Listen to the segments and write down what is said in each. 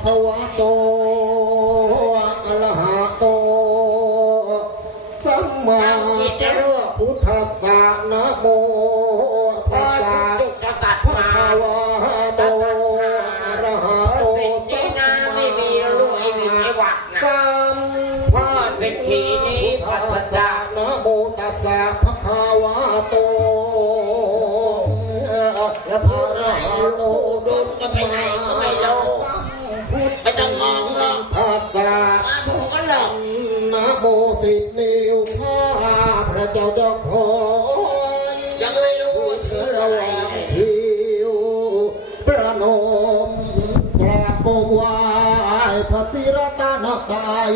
สะภะคะวะโตอะระหะโต สัมมาสัมพุทธัสสะนะโม โมสิบนิ้วข้าพระเจ้าจะขอยังไม่รู้ว่าชื่ออะไรทิวประนมกราบไหวายพระศิรตานกาย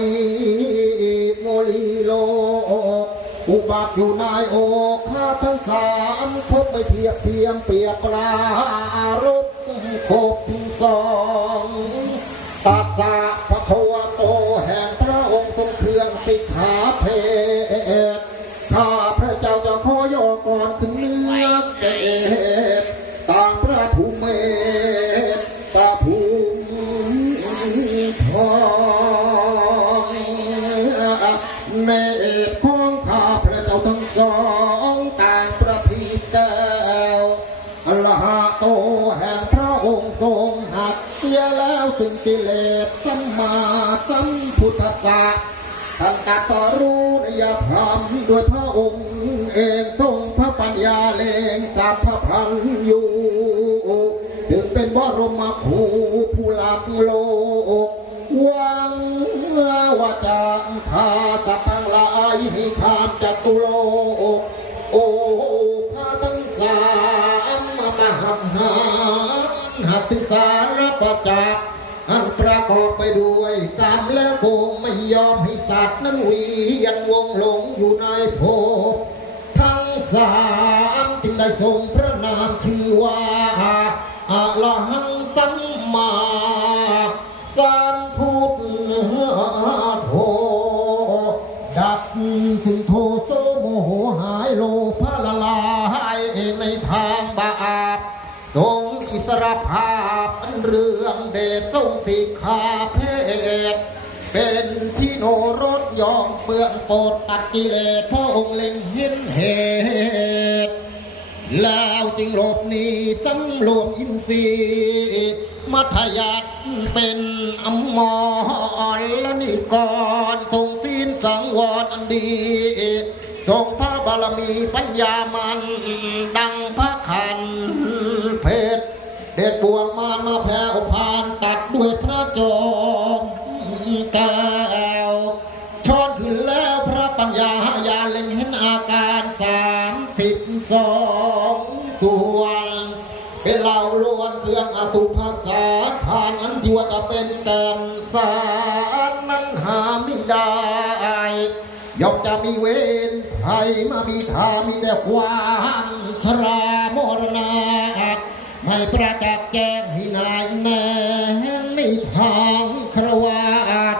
โมลีโล อุบัติอยู่ในโอกข้าทั้งสามพบไปเทียบเทียมเปียกปรารบโคบถึงสองตัสสะพ เนตรของข้าพระเจ้าทั้งสองต่างประทีปแก้วอัลลาโตแห่งพระองค์ทรงหักเสียแล้วถึงกิเลสสัมมาสัมพุทธะท่านตัดสรู้ในยธรรมด้วยพระองค์เองทรงพระปัญญาเลงสัพพพันอยู่ถึงเป็นบรมครูผู้หลักโลกวัง ว่าจะพาสัตว์ทั้งหลายให้ข้ามจากตุโลกโอ้พระทั้งสามมหัมหาหัตถิสารประจักษ์อันประกอบไปด้วยกรรมและโกงไม่ยอมให้สัตว์นั้นวียนวงหลงอยู่ในภพทั้งสามจึงได้ทรงพระนามชื่อว่าอะละหังสัมมาสัม รภาพอันเรื่องเดชทรงสิกขาเพศเป็นที่โนรสยอมเปื้อนโปรดตัดกิเลสพระองค์เล็งเห็นเหตุ แล้วจึงหลบหนีสำรวมอินทรีย์มัธยัติเป็นอมรและนิกรทรงศีลสังวรอันดีทรงพระบารมีปัญญามัน ดังพระขันเพชร เด็ดบวงมารมาแผ่วพานตัดด้วยพระจอมแก้วช้อนขึ้นแล้วพระปัญญาญาเล็งเห็นอาการสามสิบสองส่วนเป็นเหล่าล้วนเครื่องอสุภาษาทานอันที่ว่าจะเป็นแก่นสารนั้นหาไม่ได้ย่อมจะมีเวรภัยมามีทามีแต่ความชรา ไม่ประจักษ์แจ้งให้นายแน่ในทางครวาต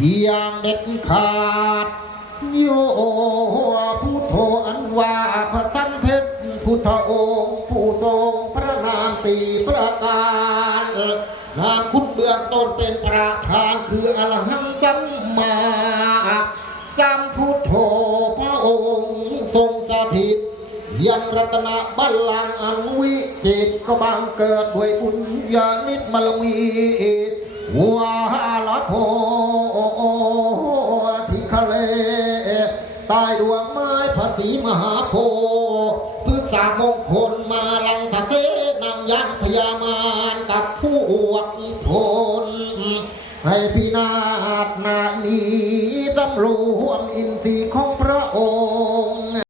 อย่างเด็ดขาด โยพุทโธอันว่าพระสันเพชรพุทธองค์ผู้ทรงพระนามสี่ประการนามคุณเบื้องต้นเป็นประธานคืออรหังสัมมาสัมพุทโธพระองค์ทรงสถิต ยังรัตนบัลลังก์อันวิจิตก็บังเกิดด้วยบุญญาณิตมลมีวาลโพทิคเลใต้ดวงไม้พระศรีมหาโพธิ์พฤกษามงคลมาลังสะเสนางยักษ์พยามารกับผู้อวดทนให้พินาศนานีสำรวมอินทรีย์ของ